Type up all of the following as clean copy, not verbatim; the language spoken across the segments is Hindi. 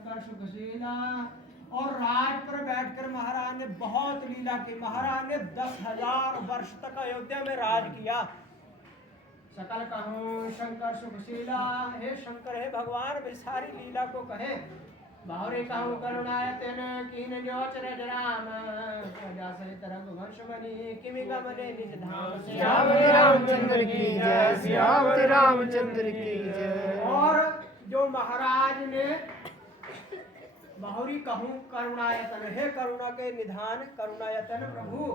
शंकर सुखशीला। और राज पर बैठकर महाराज ने बहुत लीला की। महाराज ने 10,000 वर्ष तक अयोध्या में राज किया। सकल कहूँ शंकर सुखशीला, हे शंकर हे भगवान भी सारी लीला को कहे। बाहुरी कहूँ करुणायतन कीन जो अचरज राम, प्रजा सहित रघुवंश मणि किमि गमने निज धाम। श्यामति रामचंद्र की जय, श्यामति रामचंद्र की जय। और जो महाराज ने बाहुरी कहूँ करुणायतन, हे करुणा के निधान करुणायतन प्रभु,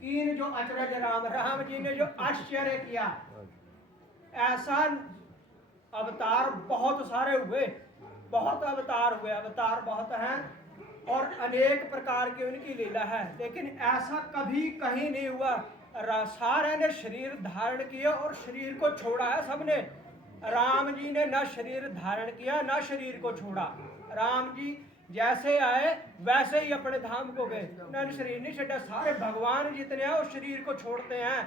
कीन जो अचरज राम, राम जी ने जो आश्चर्य किया। ऐसा अवतार बहुत सारे हुए, बहुत अवतार हुए, अवतार बहुत हैं और अनेक प्रकार की उनकी लीला है, लेकिन ऐसा कभी कहीं नहीं हुआ। सारे ने शरीर धारण किया और शरीर को छोड़ा है सबने। राम जी ने न शरीर धारण किया न शरीर को छोड़ा। राम जी जैसे आए वैसे ही अपने धाम को गए, न शरीर नहीं छड़ा। सारे भगवान जितने हैं वो शरीर को छोड़ते हैं,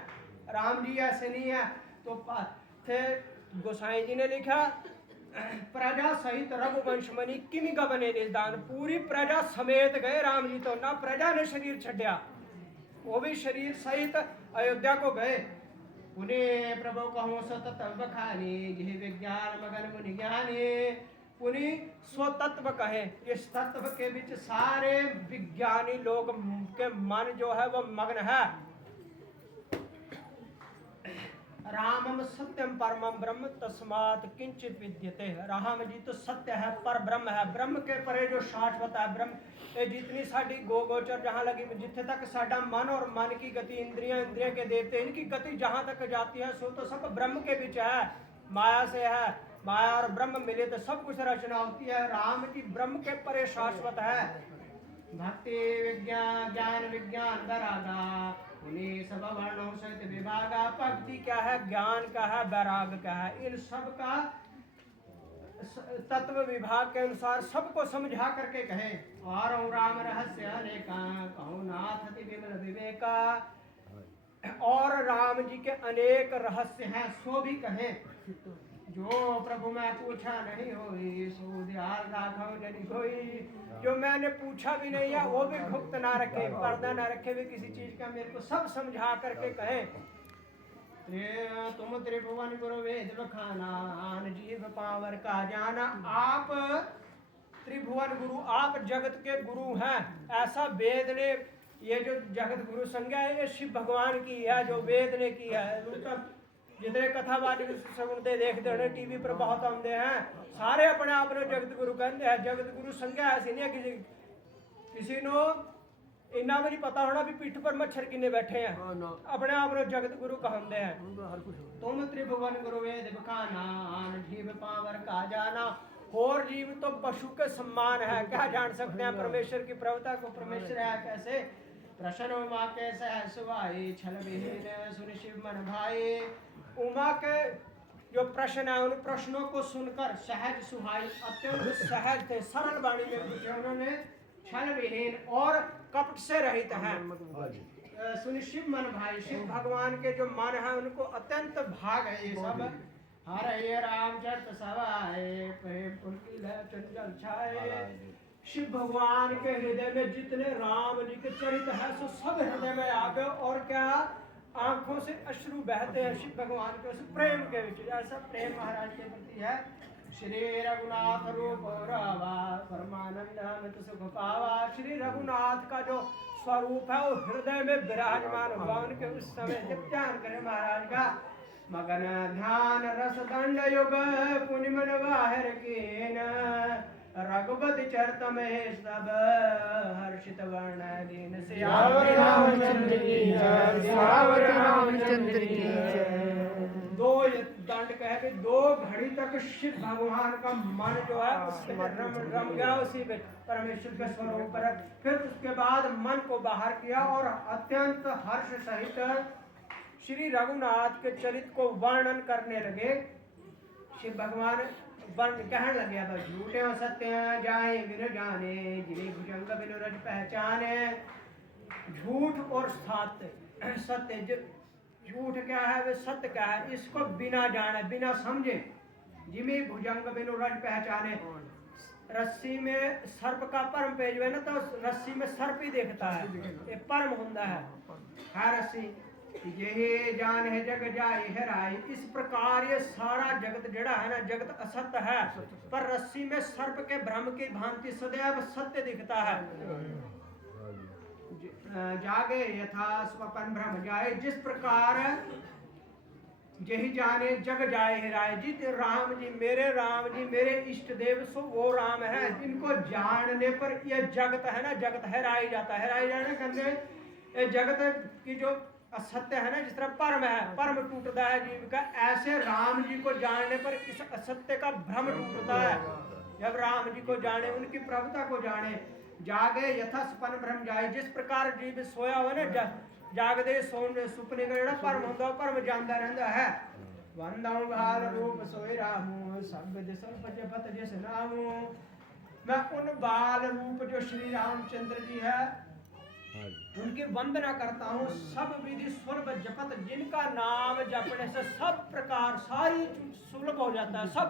राम जी ऐसे नहीं है। तो थे गोसाई जी ने लिखा, प्रजा सहित रघुवंश मणि किमि गमने निदान, पूरी प्रजा समेत गए राम जी। तो ना प्रजा ने शरीर छड्या, वो भी शरीर सहित अयोध्या को गए। पुनि प्रभु कहूँ सतत बखानी, जिह विज्ञान मगन मुनि ज्ञानी। पुनि स्वतत्व कहे, इस तत्व के बीच सारे विज्ञानी लोग के मन जो है वो मग्न है। रामम सत्यम परमम ब्रह्म तस्मात् किंचित विद्यते। राम जी तो सत्य है, पर ब्रह्म है, ब्रह्म के परे जो शाश्वत है ब्रह्म। ये जितनी साड़ी गोचर जहाँ लगी, जिथे तक साडा मन और मन की गति, इंद्रियां इंद्रिय के देवते, इनकी गति जहाँ तक जाती है सो तो सब ब्रह्म के बीच है, माया से है। माया और ब्रह्म मिले तो सब कुछ रचना होती है। राम जी ब्रह्म के परे शाश्वत है। भक्ति विज्ञान ज्ञान विज्ञान दरागा, उन्हीं सब वर्णों सहित विभागा। भक्ति क्या है, ज्ञान क्या है, वैराग क्या है, इन सब का तत्व विभाग के अनुसार सबको समझा करके कहे। और राम रहस्य अनेका, कहूँ नाथ अति विमल विवेका। और राम जी के अनेक रहस्य हैं सो भी कहे। जो प्रभु मैं पूछा नहीं होई, सो दयाल राघव जनि कोई। जो मैंने पूछा भी नहीं है वो भी गुप्त ना रखे, पर्दा ना रखे भी किसी चीज का, मेरे को सब समझा करके कहे। तुम त्रिभुवन गुरु वेद बखाना, आन जीव पावर का जाना। आप त्रिभुवन गुरु, आप जगत के गुरु हैं, ऐसा वेद ने, ये जो जगत गुरु संज्ञा है ये शिव भगवान की है, जो वेद ने की है। जितने कथावादी सुनते देखते हैं टीवी पर बहुत आते हैं, सारे अपने आप ने जगत गुरु कहते हैं। जगत गुरु संज्ञा ऐसी नहीं है किसी नो इन्ना भी नहीं पता होना भी पीठ पर मच्छर किन्ने बैठे हैं, अपने आप ने जगत गुरु कहते हैं। तुम त्रिभुवन गुरु वेद बखाना, आन जीव पावर का जाना। और जीव तो पशु के सम्मान है, क्या जान सकते हैं परमेश्वर की प्रभुता को। परमेश्वर है कैसे, प्रसन्न उमा के सह सुभाई, छल विहीन सुन शिव मन भाई। उमा के जो प्रश्न है उन प्रश्नों को सुनकर सहज सुहाई, अत्यंत सहज थे, सरल वाणी में पूछे उन्होंने, छल विहीन और कपट से रहित है। सुन शिव मन भाई, शिव भगवान के जो मन है उनको अत्यंत भाग है ये सब। हरे राम चरित सवाए, प्रेम पुलकी लय चंचल छाए। शिव भगवान के हृदय में जितने राम जी के चरित्र है सो सब हृदय में आ गए। और क्या, आंखों से अश्रु बहते हैं शिव भगवान के उस प्रेम के विच। ऐसा प्रेम महाराज के प्रति है। श्री रघुनाथ रूप रावा, परमानंद अमित सुख पावा। श्री रघुनाथ का जो स्वरूप है वो हृदय में विराजमान हुआ उनके उस समय। जब ध्यान करें महाराज का, मगन ध्यान रस दंड युग, पुनि मन बाहर कीन। रघुपति चरित में सब हर्षित वर्ण दीन। श्यामति रामचंद्र की जय, श्यामति रामचंद्र की जय। दो दंड कह के 2 घड़ी तक शिव भगवान का मन जो है उसमें रम गया, उसी में परमेश्वर के स्वरूप पर। फिर उसके बाद मन को बाहर किया और अत्यंत हर्ष सहित श्री रघुनाथ के चरित्र को वर्णन करने लगे। शिव भगवान कहने लगे, अब झूठे हो सत्य जाए बिन जाने, जिन्हें भुजंग बिन रज पहचाने। झूठ और सत्य, सत्य झूठ क्या है वे सत्य क्या है, इसको बिना जाने बिना समझे, जिन्हें भुजंग बिन रज पहचाने। रस्सी में सर्प का परम पेज है ना, तो रस्सी में सर्प ही देखता है, ये परम होता है रस्सी। यही जान है जग जाए है राय। इस प्रकार ये सारा जगत जड़ा है ना, जगत असत्य है, पर रस्सी में सर्प के भ्रम की भांति सदैव सत्य दिखता है। जागे यथा स्वपन भ्रम जाए, जिस प्रकार यही जाने जग जाए है राय। जी राम जी मेरे इष्ट देव सो वो राम है, इनको जानने पर यह जगत है ना, जगत हैराई जाता है। हैराई जाने कहते जगत की जो असत्य है ना, जिस तरह परम है, परम टूटता है जीव का, ऐसे राम जी को जानने पर इस असत्य का भ्रम टूटता है। जब राम जी को जाने, उनकी प्रभुता को जाने, जागे यथा स्वपन भ्रम जाए। जिस प्रकार जीव सोया हुआ ना, जागदे सोने सुपने का जड़ा परम होता है, परम जानता रहता है। वंदऊ भाल रूप सोई रामू, सब दिशा जपत जिस नामू। मैं उन बाल रूप जो श्री रामचंद्र जी है उनकी वंदना करता हूँ। सब विधि सुलभ जपत, जिनका नाम जपने से सब प्रकार सारी सुलभ हो जाता है। सब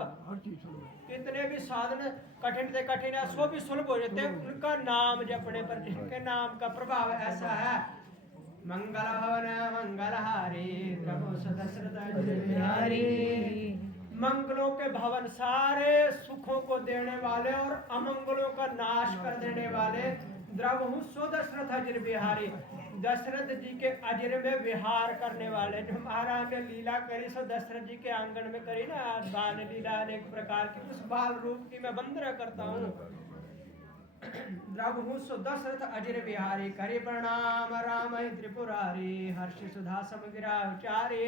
कितने भी साधन कठिन से कठिन है, सो भी सुलभ हो जाते हैं उनका नाम जपने पर। जिनके नाम का प्रभाव ऐसा है। मंगल भवन मंगलहारी प्रभु सदस्रता बिहारी। मंगलों के भवन, सारे सुखों को देने वाले और अमंगलों का नाश कर देने वाले द्रवहु सो दशरथ अजर बिहारी। दशरथ जी के अजर में विहार करने वाले, जो महाराज ने लीला करी सो दशरथ जी के आंगन में करी ना, बाल लीला अनेक प्रकार की, उस बाल रूप की मैं वंदना करता हूँ। द्रवहु सो दशरथ अजर बिहारी, करी प्रणाम राम त्रिपुरारी, हर्ष सुधा समगिरा उचारी।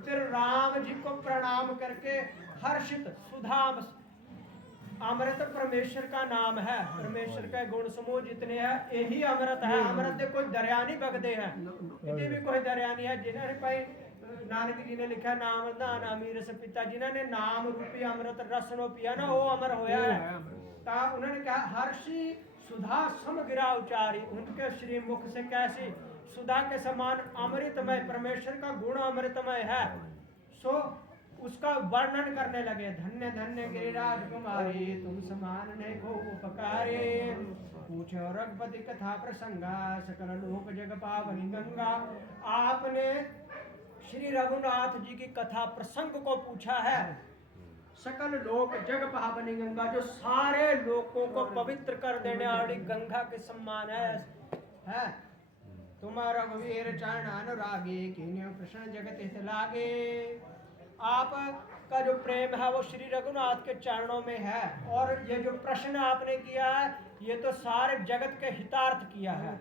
फिर राम जी को प्रणाम करके हर्षित सुधा अमृत परमेश्वर का नाम है। परमेश्वर के गुण समूह जितने हैं यही अमृत है। अमृत दे कोई दरिया नहीं बगते हैं, इतनी भी कोई दरिया नहीं है। जिन्होंने भाई नानक जी ने लिखा नाम दान अमीर से पिता, जिन्होंने नाम रूपी अमृत रसनो पिया ना, वो अमर होया है। ता उन्होंने कहा हर्षी सुधा समगिरा उचारी, उनके श्री मुख से कैसी सुधा के समान अमृतमय, परमेश्वर का गुण अमृतमय है। सो उसका वर्णन करने लगे। धन्य धन्य गिरिराज कुमारी, तुम समान नहीं को उपकारे। पूछो रघुपति कथा प्रसंगा, सकल लोक जग पावनी गंगा। आपने श्री रघुनाथ जी की कथा प्रसंग को पूछा है। सकल लोक जग पावनी गंगा, जो सारे लोकों को पवित्र कर देने वाली गंगा के सम्मान है। तुम्हारा रघुवीर चरण अनुरागी, कीन्यो प्रश्न जगत हित लागे। आप का जो प्रेम है वो श्री रघुनाथ के चरणों में है, और ये जो प्रश्न आपने किया है ये तो सारे जगत के हितार्थ किया है।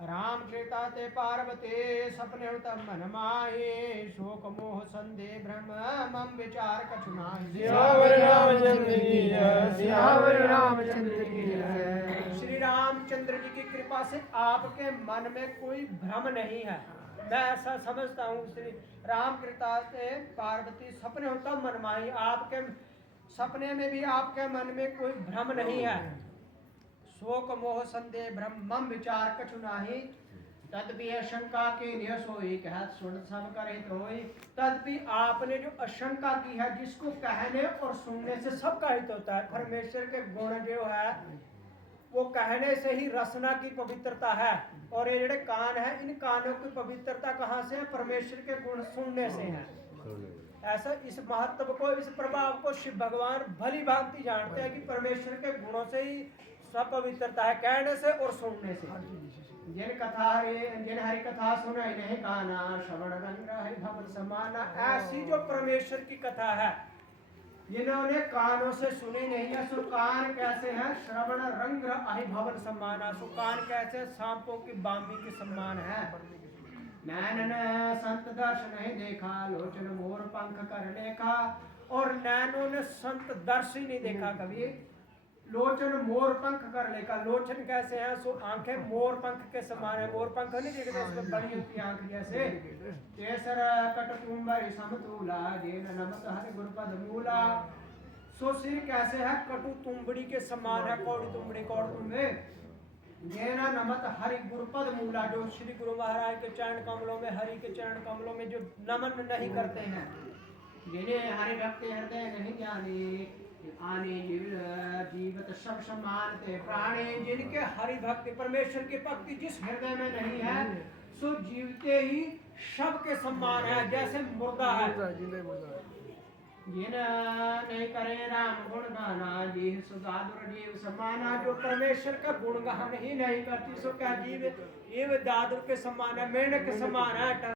राम कृता ते पार्वती, सपने तब मन माहे, शोक मोह संदेह भ्रम मम विचार कछु नाहि। सियावर रामचंद्र की जय, सियावर रामचंद्र की जय। श्री रामचंद्र जी की कृपा से आपके मन में कोई भ्रम नहीं है। मैं ऐसा समझता हूँ। श्री राम कृपा से पार्वती सपने हो तब मन माही, आपके सपने में भी आपके मन में कोई भ्रम नहीं है। शोक मोह संदेह भ्रम मम विचार कछु नाही, तदपि शंका की निय सोई, कहत सुन सब करे होई। तदपि आपने जो आशंका की है, जिसको कहने और सुनने से सबका हित होता है। परमेश्वर के गुण जो है वो कहने से ही रसना की पवित्रता है, और ये जो कान है इन कानों की पवित्रता कहाँ से है? परमेश्वर के गुण सुनने से है। ऐसा इस महत्व को, इस प्रभाव को शिव भगवान भली भांति जानते हैं कि परमेश्वर के गुणों से ही सब पवित्रता है, कहने से और सुनने से। जिन हरि कथा सुनाई नहीं काना, श्रवण रंग हरि भवन समाना। ऐसी जो परमेश्वर की कथा है जिन्होंने कानों से सुनी नहीं है, सो कान कैसे है? श्रवण रंग हरि भवन समाना। सो कान कैसे? सांपों की बामी के समान है। नैनन संत दर्श नहीं देखा, लोचन मोर पंख कर लेखा। और नैनों ने संत दर्श ही नहीं देखा कभी, लोचन मोर पंख कर लेखा। लोचन कैसे है? सो आंखें मोर पंख के समान है। मोर पंख नहीं देखते इसमें बड़ी होती आंख जैसे। केसर कटकुंबर समतूला, जेन नमत हरि गुरुपद मूला। सो सिर कैसे है? कटु तुंबड़ी के समान है। कौड़ी तुंबड़ी कौड़ तुम्बे, जेना नमत हरि गुरुपद मूला। जो श्री गुरु महाराज के चरण कमलों में, हरि के चरण कमलों में जो नमन नहीं करते हैं, जिन्हें हरि भक्ति हृदय नहीं जानी, आने जीवत सब समान थे प्राणे, जिनके हरि भक्ति परमेश्वर की भक्ति जिस हृदय में नहीं है सो जीवते ही सबके समान है, जैसे मुर्दा है। जिन नहीं करे राम गुण गाना, जी सुदादुर जीव समाना। जो परमेश्वर का गुणगान ही नहीं करती सो क्या जीव एव दादुर के समान है, मेंढक के समान है।